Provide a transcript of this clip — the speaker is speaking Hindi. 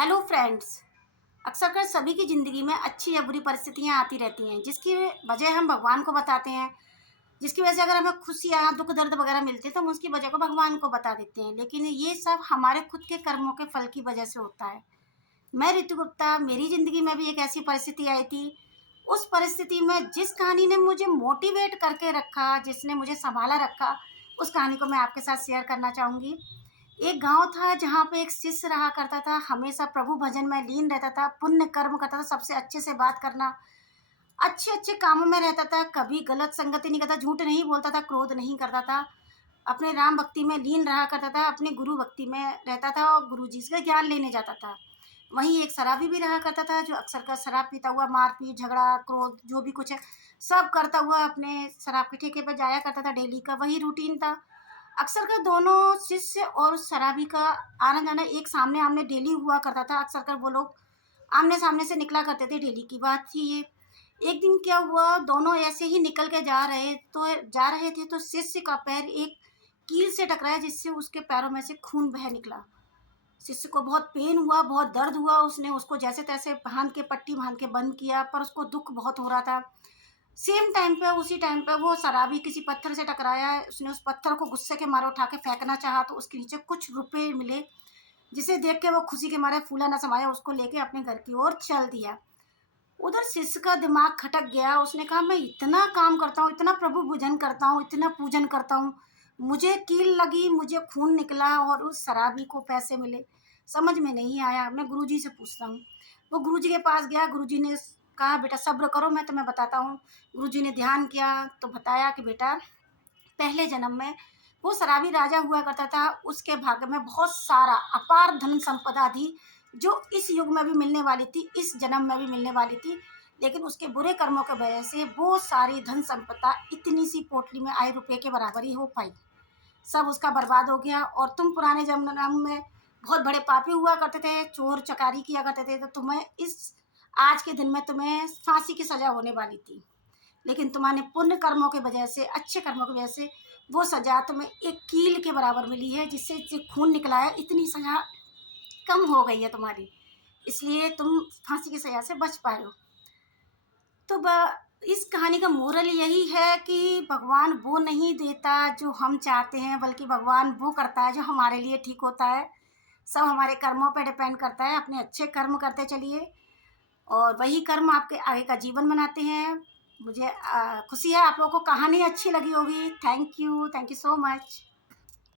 Hello friends. अक्सर कर सभी की ज़िंदगी में अच्छी या बुरी परिस्थितियाँ आती रहती हैं, जिसकी वजह हम भगवान को बताते हैं। जिसकी वजह से अगर हमें खुशियाँ, दुख दर्द वगैरह मिलते हैं तो हम उसकी वजह को भगवान को बता देते हैं, लेकिन ये सब हमारे खुद के कर्मों के फल की वजह से होता है। मैं ऋतु गुप्ता, मेरी ज़िंदगी में भी एक ऐसी परिस्थिति आई थी। उस परिस्थिति में जिस कहानी ने मुझे मोटिवेट करके रखा, जिसने मुझे संभाला रखा, उस कहानी को मैं आपके साथ शेयर करना चाहूँगी। एक गाँव था जहाँ पे एक शिष्य रहा करता था, हमेशा प्रभु भजन में लीन रहता था, पुण्य कर्म करता था, सबसे अच्छे से बात करना, अच्छे-अच्छे कामों में रहता था, कभी गलत संगति नहीं करता, झूठ नहीं बोलता था, क्रोध नहीं करता था, अपने राम भक्ति में लीन रहा करता था, अपने गुरु भक्ति में रहता था और गुरुजी से ज्ञान लेने जाता था। वहीं एक शराबी भी रहा करता था जो अक्सर का शराब पीता हुआ मार-पीट, झगड़ा, क्रोध जो भी कुछ है, सब करता हुआ अपने शराब के ठेके पे जाया करता था, डेली का वही रूटीन था। अक्सर कर दोनों शिष्य और शराबी का आना-जाना एक सामने-आमने डेली हुआ करता था। अक्सर कर वो लोग आमने-सामने से निकला करते थे, डेली की बात थी ये। एक दिन क्या हुआ, दोनों ऐसे ही निकल के जा रहे थे तो शिष्य का पैर एक कील से टकराया जिससे उसके पैरों में से खून बह निकला। शिष्य को बहुत पेन हुआ, बहुत दर्द हुआ, उसने उसको जैसे-तैसे बाँध के पट्टी बाँध के बंद किया, पर उसको दुःख बहुत हो रहा था। सेम टाइम पे उसी टाइम पे वो शराबी किसी पत्थर से टकराया है, उसने उस पत्थर को गुस्से के मारे उठा के फेंकना चाहा तो उसके नीचे कुछ रुपए मिले, जिसे देख के वो खुशी के मारे फूला न समाया, उसको लेके अपने घर की ओर चल दिया। उधर शिष्य का दिमाग खटक गया, उसने कहा मैं इतना काम करता हूँ, इतना प्रभु भजन करता हूँ, इतना पूजन करता हूँ, मुझे कील लगी, मुझे खून निकला और उस शराबी को पैसे मिले। समझ में नहीं आया, मैं गुरुजी से पूछता हूँ। वो गुरुजी के पास गया, गुरुजी ने कहा बेटा सब्र करो, मैं तुम्हें बताता हूँ। गुरुजी ने ध्यान किया तो बताया कि बेटा पहले जन्म में वो शराबी राजा हुआ करता था, उसके भाग्य में बहुत सारा अपार धन संपदा थी, जो इस युग में भी मिलने वाली थी, इस जन्म में भी मिलने वाली थी। लेकिन उसके बुरे कर्मों की वजह से वो सारी धन संपदा इतनी सी पोटली में आए रुपए के बराबर ही हो पाई। सब उसका बर्बाद हो गया और तुम पुराने जन्म में बहुत बड़े पापी हुआ करते थे, चोर चकारी किया करते थे, तो तुम्हें इस आज के दिन में तुम्हें फांसी की सजा होने वाली थी। लेकिन तुम्हारे पुण्य कर्मों की वजह से, अच्छे कर्मों की वजह से वो सज़ा तुम्हें एक कील के बराबर मिली है, जिससे जो खून निकला है, इतनी सज़ा कम हो गई है तुम्हारी, इसलिए तुम फांसी की सज़ा से बच पाए हो। तो इस कहानी का मोरल यही है कि भगवान वो नहीं देता जो हम चाहते हैं, बल्कि भगवान वो करता है जो हमारे लिए ठीक होता है। सब हमारे कर्मों पे डिपेंड करता है, अपने अच्छे कर्म करते चलिए और वही कर्म आपके आगे का जीवन बनाते हैं। मुझे खुशी है आप लोगों को कहानी अच्छी लगी होगी। Thank you so much.